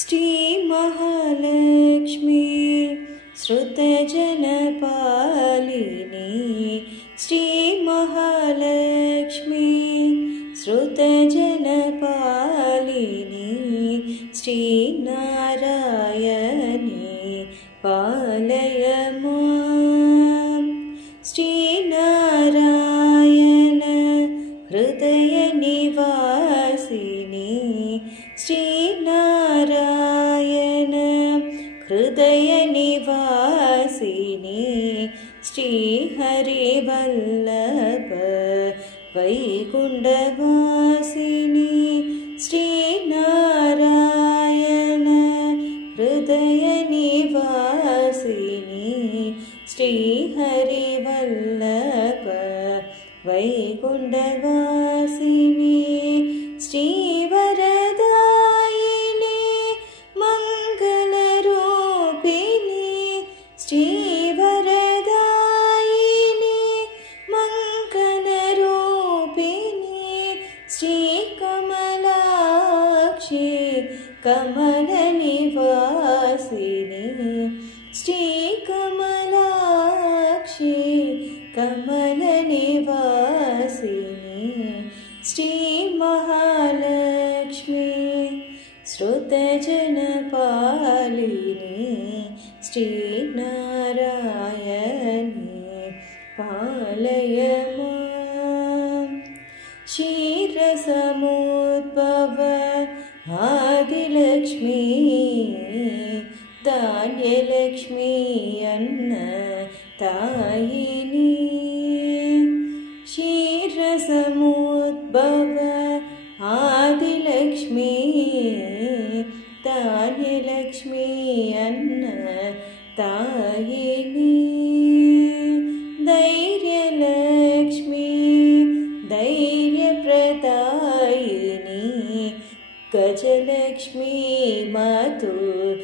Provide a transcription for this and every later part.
श्री महालक्ष्मी श्रुतजनपालिनी श्री महालक्ष्मी श्रुतजनपालिनी श्री नारायणी पालय मां श्री नारायण हृदय निवासिनी श्री नारायण हृदय निवासिनी श्री हरिवल्लभ वैकुण्ठवासिनी श्री नारायण हृदय निवासिनी श्री हरिवल्लभ वैकुण्ठवासिनी श्री वरदायिनी मंगलरूपिणी श्री वरदायिनी मंगलरूपिणी श्री कमलाक्षी कमलनिवासिनी श्री कमलाक्षी कमलनिवासिनी श्री महालक्ष्मी श्रुतजनपालिनी श्री नारायणी पालय मां क्षीरसमुद्भव आदिलक्ष्मी धान्यलक्ष्मी अन्नदायिनी क्षीरसमुद्भव आदिलक्ष्मी धान्यलक्ष्मी अन्नदायिनी धैर्यलक्ष्मी धैर्यप्रदायिनी गजलक्ष्मी मधुसूदनकामिनी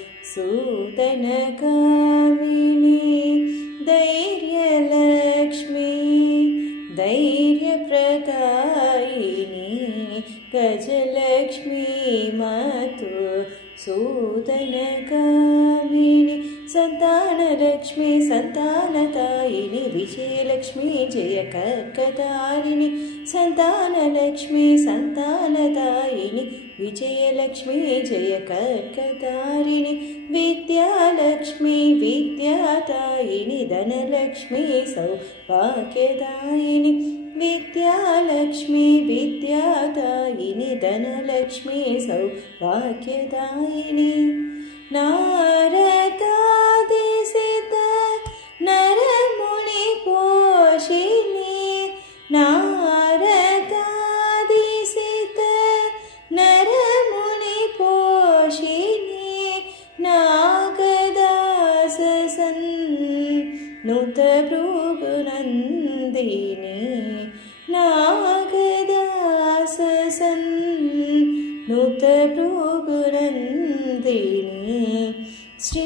धैर्यलक्ष्मी धैर्यप्रदायिनी गजलक्ष्मी मधुसूदनकामिनी संतानलक्ष्मी संतानदायिनी विजयलक्ष्मी जयकर्कधारिणी संतानलक्ष्मी संतानदायिनी विजयलक्ष्मी जयकर्कधारिणी विद्यालक्ष्मी विद्यादायिनी धनलक्ष्मी सौभाग्यदायिनी विद्यालक्ष्मी विद्यादायिनी धनलक्ष्मी सौभाग्यदायिनी नारदादिसित नरमुनिपोषिणी नारदादिसित नरमुनिपोषिणी नागदाससन्नुतभृगुनन्दिनी नागदाससन्नुतभृगुनन्दिनी श्री